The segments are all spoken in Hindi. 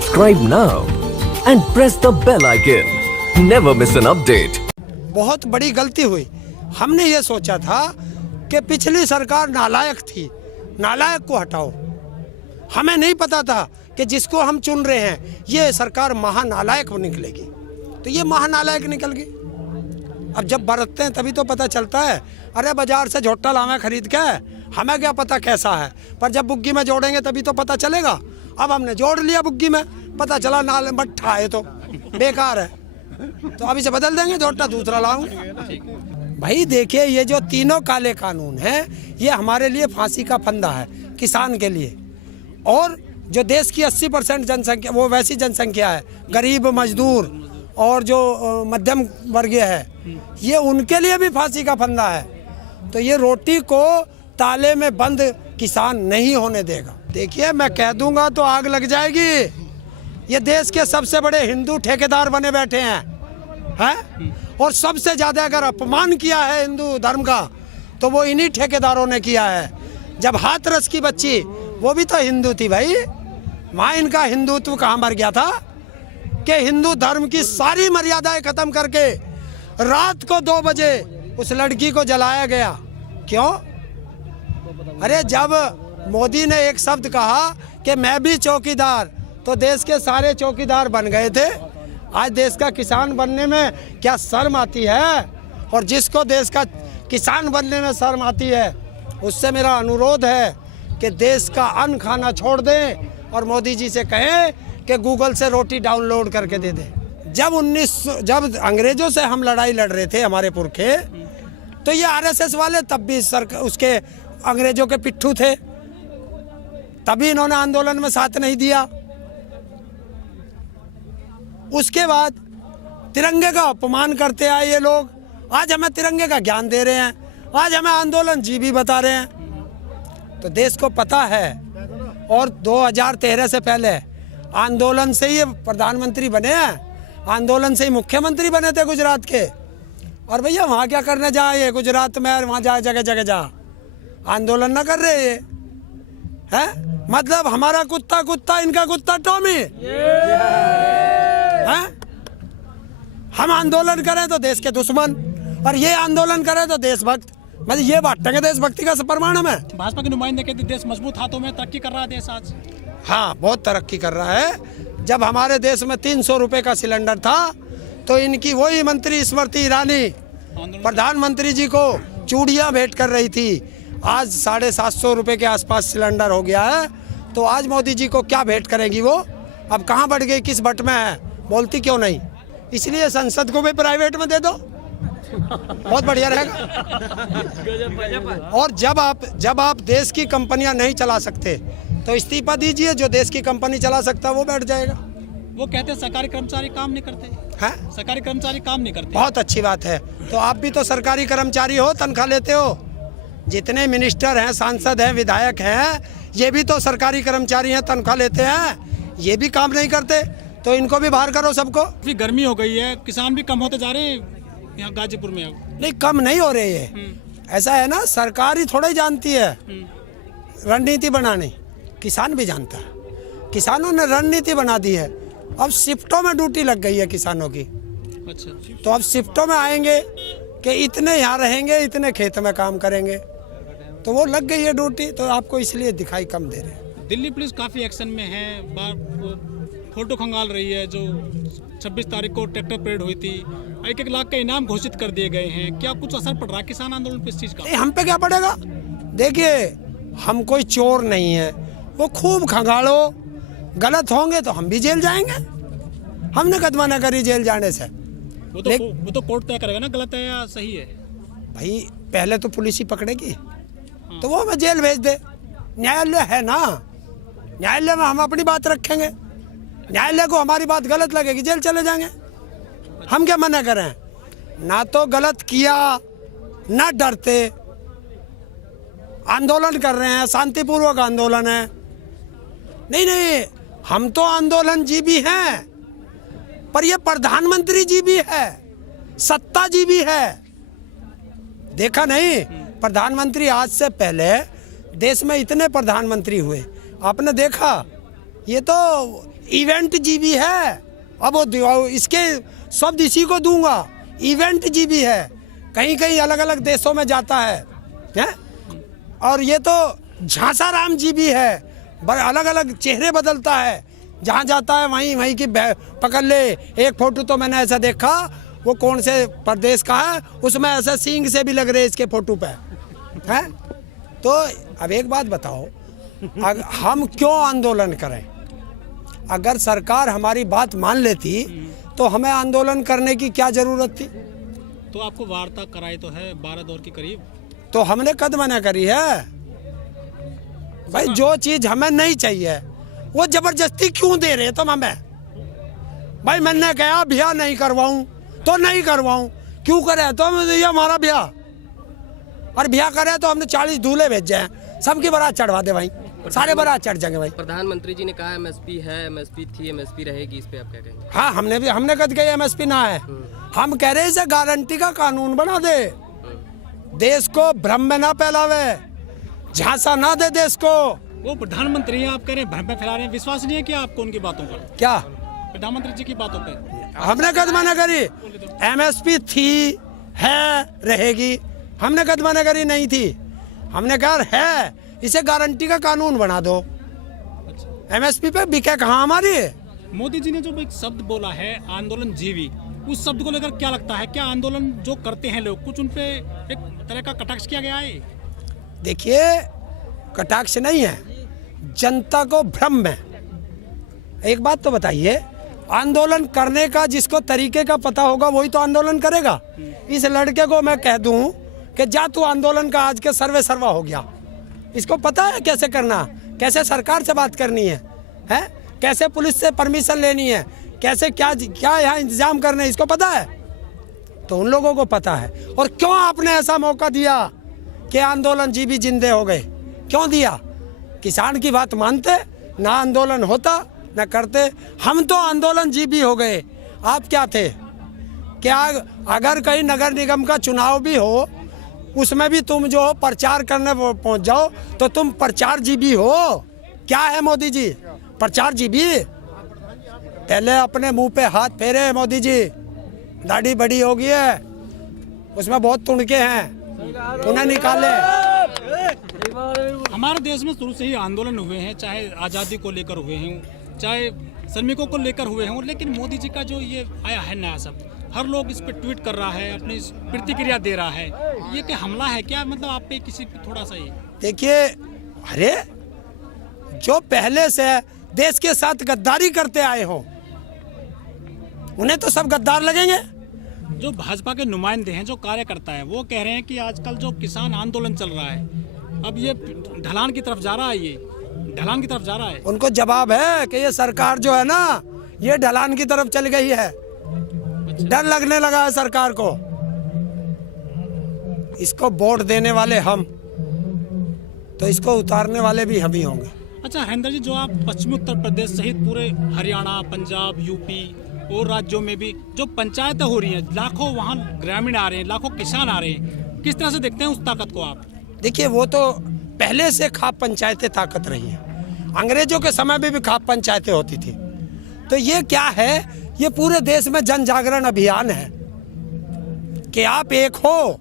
Subscribe now and press the bell icon. Never miss an update. बहुत बड़ी गलती हुई। हमने ये सोचा था कि पिछली सरकार नालायक थी, नालायक को हटाओ। हमें नहीं पता था कि जिसको हम चुन रहे हैं ये सरकार महानालायक निकलेगी, तो ये महानालायक निकल गई। अब जब बरतते हैं तभी तो पता चलता है। अरे बाजार से झोटा लावे खरीद के, हमें क्या पता कैसा है, पर जब बुग्गी में जोड़ेंगे तभी तो पता चलेगा। अब हमने जोड़ लिया बुग्गी में, पता चला नाल मट्ठा है तो बेकार है, तो अभी से बदल देंगे, झोटा दूसरा लाऊंगे। भाई देखिए, ये जो तीनों काले कानून हैं ये हमारे लिए फांसी का फंदा है किसान के लिए। और जो देश की 80% जनसंख्या, वो वैसी जनसंख्या है गरीब, मजदूर और जो मध्यम वर्गीय है, ये उनके लिए भी फांसी का फंदा है। तो ये रोटी को ताले में बंद किसान नहीं होने देगा। देखिए, मैं कह दूंगा तो आग लग जाएगी। ये देश के सबसे बड़े हिंदू ठेकेदार बने बैठे हैं और सबसे ज़्यादा अगर अपमान किया है हिंदू धर्म का तो वो इन्हीं ठेकेदारों ने किया है। जब हाथरस की बच्ची, वो भी तो हिंदू थी भाई, वहाँ इनका हिंदुत्व कहाँ मर गया था कि हिंदू धर्म की सारी मर्यादाएं खत्म करके रात को 2 बजे उस लड़की को जलाया गया। क्यों? अरे जब मोदी ने एक शब्द कहा कि मैं भी चौकीदार, तो देश के सारे चौकीदार बन गए थे। आज देश का किसान बनने में क्या शर्म आती है? और जिसको देश का किसान बनने में शर्म आती है उससे मेरा अनुरोध है कि देश का अन्न खाना छोड़ दें और मोदी जी से कहें कि गूगल से रोटी डाउनलोड करके दे दें। जब अंग्रेजों से हम लड़ाई लड़ रहे थे हमारे पुरखे, तो ये आरएसएस वाले तब भी उसके अंग्रेजों के पिट्ठू थे, तभी इन्होंने आंदोलन में साथ नहीं दिया। उसके बाद तिरंगे का अपमान करते आए ये लोग, आज हमें तिरंगे का ज्ञान दे रहे हैं, आज हमें आंदोलन जीवी बता रहे हैं। तो देश को पता है। और 2013 से पहले आंदोलन से ही प्रधानमंत्री बने हैं, आंदोलन से ही मुख्यमंत्री बने थे गुजरात के। और भैया वहाँ क्या करने जाए, गुजरात में वहाँ जाए, जगह जगह जा आंदोलन ना कर रहे ये है। मतलब हमारा कुत्ता कुत्ता, इनका कुत्ता टॉमी है। हम आंदोलन करें तो देश के दुश्मन, और ये आंदोलन करें तो देशभक्त। मतलब ये बांटेंगे देशभक्ति का प्रमाण में। भाजपा के नुमाइंदे कहते देश मजबूत हाथों में, तरक्की कर रहा है देश आज। हाँ, बहुत तरक्की कर रहा है। जब हमारे देश में 300 रुपए का सिलेंडर था तो इनकी वही मंत्री स्मृति ईरानी प्रधानमंत्री जी को चूड़ियाँ भेंट कर रही थी। आज 750 रुपए के आसपास सिलेंडर हो गया है, तो आज मोदी जी को क्या भेंट करेगी वो? अब कहाँ बढ़ गई, किस बट में है, बोलती क्यों नहीं? इसलिए संसद को भी प्राइवेट में दे दो, बहुत बढ़िया रहेगा। और जब आप देश की कंपनियां नहीं चला सकते तो इस्तीफा दीजिए, जो देश की कंपनी चला सकता है वो बैठ जाएगा। वो कहते हैं सरकारी कर्मचारी काम नहीं करते हैं, सरकारी कर्मचारी काम नहीं करते। बहुत अच्छी बात है। तो आप भी तो सरकारी कर्मचारी हो, तनख्वाह लेते हो। जितने मिनिस्टर हैं, सांसद हैं, विधायक हैं, ये भी तो सरकारी कर्मचारी हैं, तनख्वाह लेते हैं, ये भी काम नहीं करते, तो इनको भी बाहर करो सबको। फिर गर्मी हो गई है, किसान भी कम होते जा रहे हैं यहाँ गाजीपुर में। अब नहीं, कम नहीं हो रहे ये। ऐसा है ना, सरकार ही थोड़ा ही जानती है रणनीति बनाने, किसान भी जानता है। किसानों ने रणनीति बना दी है। अब शिफ्टों में ड्यूटी लग गई है किसानों की। अच्छा, तो अब शिफ्टों में आएंगे कि इतने यहाँ रहेंगे, इतने खेत में काम करेंगे, तो वो लग गई है ड्यूटी, तो आपको इसलिए दिखाई कम दे रहे हैं। दिल्ली पुलिस काफ़ी एक्शन में है, फोटो खंगाल रही है। जो 26 तारीख को ट्रैक्टर परेड हुई थी, 1-1 लाख का इनाम घोषित कर दिए गए हैं। क्या कुछ असर पड़ रहा है किसान आंदोलन पे इस चीज़ का? हम पे क्या पड़ेगा? देखिए, हम कोई चोर नहीं है, वो खूब खंगालो, गलत होंगे तो हम भी जेल जाएंगे। हमने कदमा न करी जेल जाने से। वो तो कोर्ट तय करेगा ना, गलत है या सही है। भाई पहले तो पुलिस ही पकड़ेगी, तो वो हमें जेल भेज दे। न्यायालय है ना, न्यायालय में हम अपनी बात रखेंगे, न्यायालय को हमारी बात गलत लगेगी, जेल चले जाएंगे। हम क्या मना करें? ना तो गलत किया, ना डरते, आंदोलन कर रहे हैं, शांतिपूर्वक आंदोलन है। नहीं, हम तो आंदोलन जीवी हैं, पर ये प्रधानमंत्री जी भी है, सत्ता जी भी है। देखा नहीं, प्रधानमंत्री आज से पहले देश में इतने प्रधानमंत्री हुए, आपने देखा? ये तो इवेंट जीबी है। अब वो इसके शब्द इसी को दूंगा, इवेंट जीबी है, कहीं कहीं अलग अलग देशों में जाता है? और ये तो झांसा राम जीबी है, अलग अलग चेहरे बदलता है, जहाँ जाता है वहीं वहीं की पकड़ ले। एक फोटो तो मैंने ऐसा देखा, वो कौन से प्रदेश का है, उसमें ऐसा सींग से भी लग रहे इसके फोटो पे है। तो अब एक बात बताओ, हम क्यों आंदोलन करें? अगर सरकार हमारी बात मान लेती तो हमें आंदोलन करने की क्या जरूरत थी? तो आपको वार्ता कराई तो है 12 दौर के करीब, तो हमने कद मना करी है भाई। जो चीज हमें नहीं चाहिए वो जबरदस्ती क्यों दे रहे तुम हमें? भाई मैंने कहा ब्याह नहीं करवाऊं तो नहीं करवाऊं, क्यों करे? तो ये हमारा ब्याह, और ब्याह करे तो हमने 40 दूल्हे भेजे हैं, सबकी बारात चढ़वा दे भाई, सारे बारात चढ़ जाएंगे भाई। प्रधानमंत्री जी ने कहा एमएसपी है, एमएसपी थी, एमएसपी रहेगी, इस पे आप क्या कहेंगे? हाँ, हमने कद कही एमएसपी ना है। हम कह रहे इसे गारंटी का कानून बना दे, देश को भ्रम में ना फैलावे, झांसा ना दे देश को। वो प्रधानमंत्री हैं, आप कह रहे हैं भ्रम में फैला रहे हैं, विश्वास नहीं है क्या आपको उनकी बातों पर? क्या प्रधानमंत्री जी की बातों पे हमने कद मना करी? एमएसपी थी, है, रहेगी, हमने कद मना करी नहीं थी। हमने कहा है, इसे गारंटी का कानून बना दो। एमएसपी पे बिके कहाँ हमारी? मोदी जी ने जो एक शब्द बोला है आंदोलन जीवी, उस शब्द को लेकर क्या लगता है, क्या आंदोलन जो करते हैं लोग, कुछ उन पे एक तरह का कटाक्ष किया गया है? देखिए, कटाक्ष नहीं है, जनता को भ्रम में। एक बात तो बताइए, आंदोलन करने का जिसको तरीके का पता होगा वही तो आंदोलन करेगा। इस लड़के को मैं कह दूं कि जा तू आंदोलन का आज के सर्वे सर्वा हो गया, इसको पता है कैसे करना, कैसे सरकार से बात करनी है, कैसे पुलिस से परमिशन लेनी है, कैसे क्या क्या यहाँ इंतजाम करने, इसको पता है। तो उन लोगों को पता है। और क्यों आपने ऐसा मौका दिया कि आंदोलन जी भी जिंदे हो गए? क्यों दिया? किसान की बात मानते ना, आंदोलन होता ना करते। हम तो आंदोलन जी भी हो गए। आप क्या थे? क्या अगर कहीं नगर निगम का चुनाव भी हो, उसमें भी तुम जो प्रचार करने पहुंच जाओ तो तुम प्रचार जीबी हो? क्या है मोदी जी, प्रचार जीबी? पहले अपने मुंह पे हाथ फेरे मोदी जी, दाढ़ी बड़ी हो गई है, उसमें बहुत तुणके हैं, उन्हें निकाले। हमारे देश में शुरू से ही आंदोलन हुए हैं, चाहे आज़ादी को लेकर हुए हैं, चाहे श्रमिकों को लेकर हुए हों, लेकिन मोदी जी का जो ये आया है नया शब्द, हर लोग इस पर ट्वीट कर रहा है, अपनी प्रतिक्रिया दे रहा है, ये क्या हमला है क्या? मतलब आप पे किसी थोड़ा सा ही देखिए, अरे जो पहले से देश के साथ गद्दारी करते आए हो उन्हें तो सब गद्दार लगेंगे। जो भाजपा के नुमाइंदे हैं, जो कार्यकर्ता है, वो कह रहे हैं कि आजकल जो किसान आंदोलन चल रहा है, अब ये ढलान की तरफ जा रहा है, ये ढलान की तरफ जा रहा है। उनको जवाब है कि ये सरकार जो है ना, ये ढलान की तरफ चल गई है। डर लगने लगा है सरकार को। इसको वोट देने वाले हम, तो इसको उतारने वाले भी हम ही होंगे। अच्छा हरिंदर जी, जो आप पश्चिमी उत्तर प्रदेश सहित पूरे हरियाणा, पंजाब, यूपी और राज्यों में भी जो पंचायतें हो रही हैं, लाखों वहाँ ग्रामीण आ रहे हैं, लाखों किसान आ रहे हैं, किस तरह से देखते हैं उस ताकत को आप? देखिए, वो तो पहले से खाप पंचायतें ताकत रही हैं। अंग्रेजों के समय में भी खाप पंचायतें होती थी। तो ये क्या है, ये पूरे देश में जन जागरण अभियान है कि आप एक हो।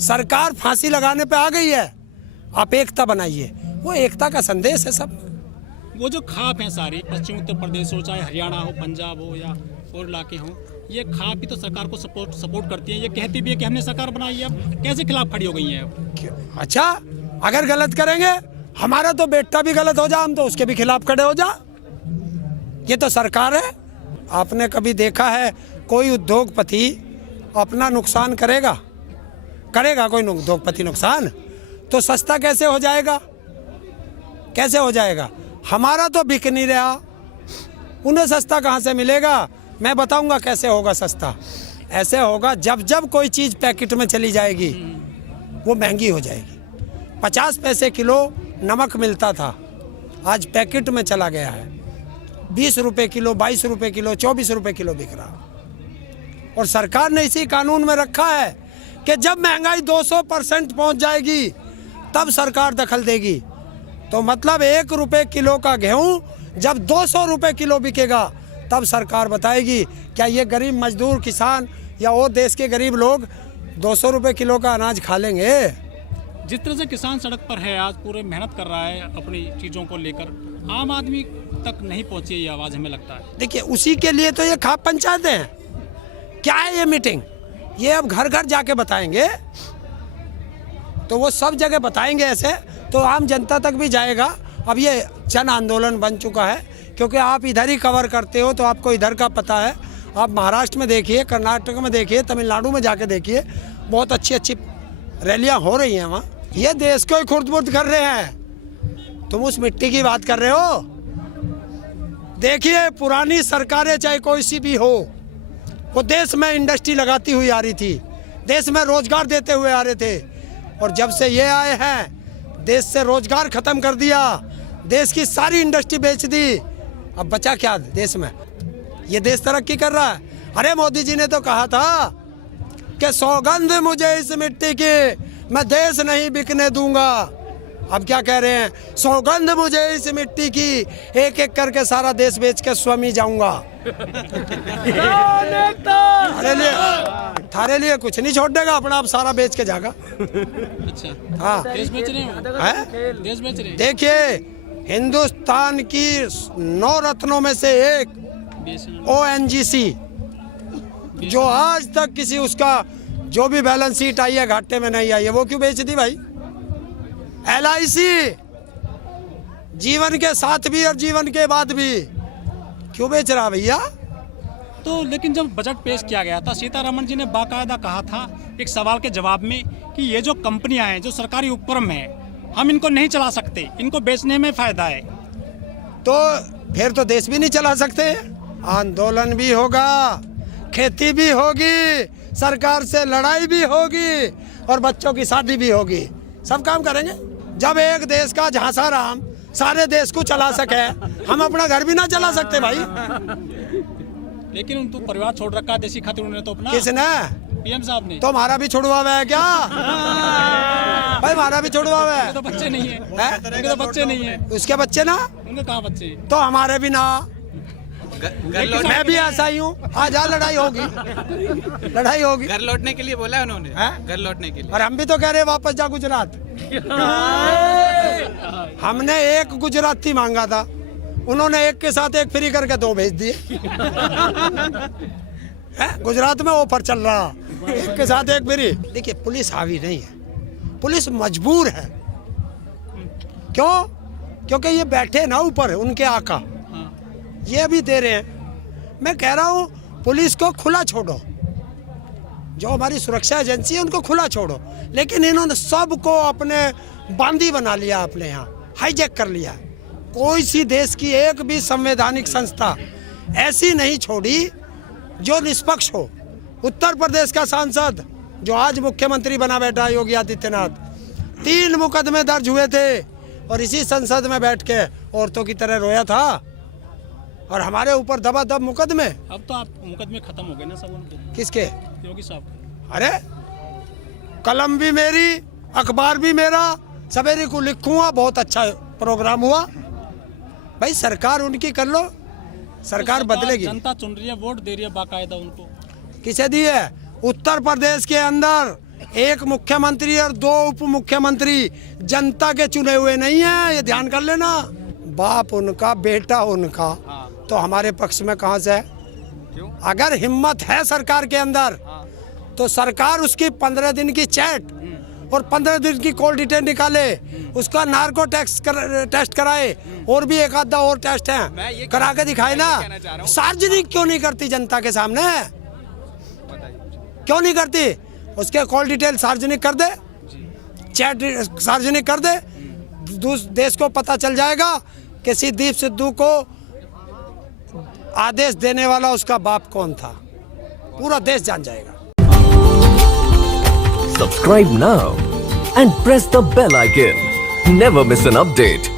सरकार फांसी लगाने पे आ गई है, आप एकता बनाइए। वो एकता का संदेश है सब। वो जो खाप हैं सारी, पश्चिमी उत्तर प्रदेश हो, चाहे हरियाणा हो, पंजाब हो या और इलाके हों, ये खाप ही तो सरकार को सपोर्ट करती है। ये कहती भी है कि हमने सरकार बनाई है, अब कैसे खिलाफ खड़ी हो गई है अब? अच्छा, अगर गलत करेंगे, हमारा तो बेटा भी गलत हो जा, हम तो उसके भी खिलाफ खड़े हो जा। ये तो सरकार है। आपने कभी देखा है कोई उद्योगपति अपना नुकसान करेगा? कोई उद्योगपति नुकसान? तो सस्ता कैसे हो जाएगा? कैसे हो जाएगा? हमारा तो बिक नहीं रहा, उन्हें सस्ता कहाँ से मिलेगा? मैं बताऊंगा कैसे होगा सस्ता। ऐसे होगा जब कोई चीज़ पैकेट में चली जाएगी वो महंगी हो जाएगी। 50 पैसे किलो नमक मिलता था, आज पैकेट में चला गया है 20 रुपये किलो, 22 रुपये किलो, 24 रुपये किलो बिक रहा। और सरकार ने इसी कानून में रखा है कि जब महंगाई 200% पहुँच जाएगी तब सरकार दखल देगी। तो मतलब 1 रुपये किलो का गेहूँ जब 200 रुपये किलो बिकेगा तब सरकार बताएगी क्या ये गरीब मजदूर किसान या वो देश के गरीब लोग 200 रुपये किलो का अनाज खा लेंगे। जिस तरह से किसान सड़क पर है आज, पूरे मेहनत कर रहा है अपनी चीज़ों को लेकर, आम आदमी तक नहीं पहुंची ये आवाज़, हमें लगता है। देखिए उसी के लिए तो ये खाप पंचायतें हैं। क्या है ये मीटिंग? ये अब घर घर जाके बताएंगे, तो वो सब जगह बताएंगे ऐसे तो आम जनता तक भी जाएगा। अब ये जन आंदोलन बन चुका है क्योंकि आप इधर ही कवर करते हो तो आपको इधर का पता है। आप महाराष्ट्र में देखिए, कर्नाटक में देखिए, तमिलनाडु में जाके देखिए, बहुत अच्छी अच्छी रैलियां हो रही हैं वहाँ। ये देश को ही खुर्द-बुर्द कर रहे हैं, तुम उस मिट्टी की बात कर रहे हो। देखिए पुरानी सरकारें चाहे कोई सी भी हो, वो देश में इंडस्ट्री लगाती हुई आ रही थी, देश में रोजगार देते हुए आ रहे थे। और जब से ये आए हैं देश से रोजगार खत्म कर दिया, देश की सारी इंडस्ट्री बेच दी। अब बचा क्या देश में? ये देश तरक्की कर रहा है। अरे मोदी जी ने तो कहा था कि सौगंध मुझे इस मिट्टी की, मैं देश नहीं बिकने दूंगा। अब क्या कह रहे हैं? सौगंध मुझे इस मिट्टी की, एक एक करके सारा देश बेच के स्वयं ही जाऊंगा। थारे लिए कुछ नहीं छोड़ देगा, अपना आप सारा बेच के जाएगा। अच्छा, हाँ देश बेच रहे हैं, देश बेच रहे हैं। देखिए हिंदुस्तान की 9 रत्नों में से एक ONGC, जो आज तक किसी उसका जो भी बैलेंस शीट आई है घाटे में नहीं आई है, वो क्यों बेच दी भाई? LIC जीवन के साथ भी और जीवन के बाद भी क्यों बेच रहा भैया? तो लेकिन जब बजट पेश किया गया था, सीतारमण जी ने बाकायदा कहा था एक सवाल के जवाब में कि ये जो कंपनियां हैं, जो सरकारी उपक्रम हैं, हम इनको नहीं चला सकते, इनको बेचने में फायदा है। तो फिर तो देश भी नहीं चला सकते। आंदोलन भी होगा, खेती भी होगी, सरकार से लड़ाई भी होगी और बच्चों की शादी भी होगी, सब काम करेंगे। जब एक देश का झांसा राम सारे देश को चला सके, हम अपना घर भी ना चला सकते भाई। लेकिन उन तो परिवार छोड़ रखा है देसी खातिर, उन्होंने तो अपना। किसने? PM साहब ने। तो हमारा भी छुड़वा हुआ है क्या? भाई हमारा भी छुड़वा हुआ है। उनके तो बच्चे नहीं है, उनके तो बच्चे नहीं है। उसके बच्चे ना, उनके कहाँ बच्चे हैं? तो हमारे भी ना। मैं भी ऐसा ही हूँ। आज लड़ाई होगी, लड़ाई होगी। घर लौटने के लिए बोला है उन्होंने, घर लौटने के लिए। और हम भी तो कह रहे हैं वापस जा गुजरात। हमने एक गुजराती मांगा था, उन्होंने एक के साथ एक फ्री करके 2 भेज दिए। गुजरात में ऑफर चल रहा, एक के साथ एक फ्री। देखिए पुलिस हावी नहीं है, पुलिस मजबूर है। क्यों? क्योंकि ये बैठे ना ऊपर उनके आका, ये अभी दे रहे हैं। मैं कह रहा हूँ पुलिस को खुला छोड़ो, जो हमारी सुरक्षा एजेंसी है उनको खुला छोड़ो, लेकिन इन्होंने सबको अपने बांदी बना लिया, अपने यहाँ हाईजैक कर लिया। कोई सी देश की एक भी संवैधानिक संस्था ऐसी नहीं छोड़ी जो निष्पक्ष हो। उत्तर प्रदेश का सांसद जो आज मुख्यमंत्री बना बैठा है योगी आदित्यनाथ, 3 मुकदमे दर्ज हुए थे और इसी संसद में बैठ के औरतों की तरह रोया था, और हमारे ऊपर दबादब मुकदमे। अब तो आप मुकदमे खत्म हो गए ना सब उनके। किसके? योगी साहब। अरे कलम भी मेरी, अखबार भी मेरा, सवेरे को लिखूंगा, बहुत अच्छा प्रोग्राम हुआ। भाई सरकार उनकी कर लो, सरकार बदलेगी। जनता चुन रही है, वोट दे रही है बाकायदा उनको। किसे दी है? उत्तर प्रदेश के अंदर 1 मुख्यमंत्री और 2 उप मुख्यमंत्री जनता के चुने हुए नहीं है, ये ध्यान कर लेना। बाप उनका, बेटा उनका, तो हमारे पक्ष में कहाँ से है? क्यों? अगर हिम्मत है सरकार के अंदर तो सरकार उसकी 15 दिन की चैट और 15 दिन की कॉल डिटेल निकाले, उसका नार्को टेस्ट कराए, और भी एक आधा और टेस्ट है, करा के दिखाए ना। सार्वजनिक क्यों नहीं करती जनता के सामने? क्यों नहीं करती? उसके कॉल डिटेल सार्वजनिक कर दे, चैट सार्वजनिक कर दे, देश को पता चल जाएगा कि सिद्धीप सिद्धू को आदेश देने वाला उसका बाप कौन था, पूरा देश जान जाएगा। Subscribe now and press the bell icon. Never miss an update.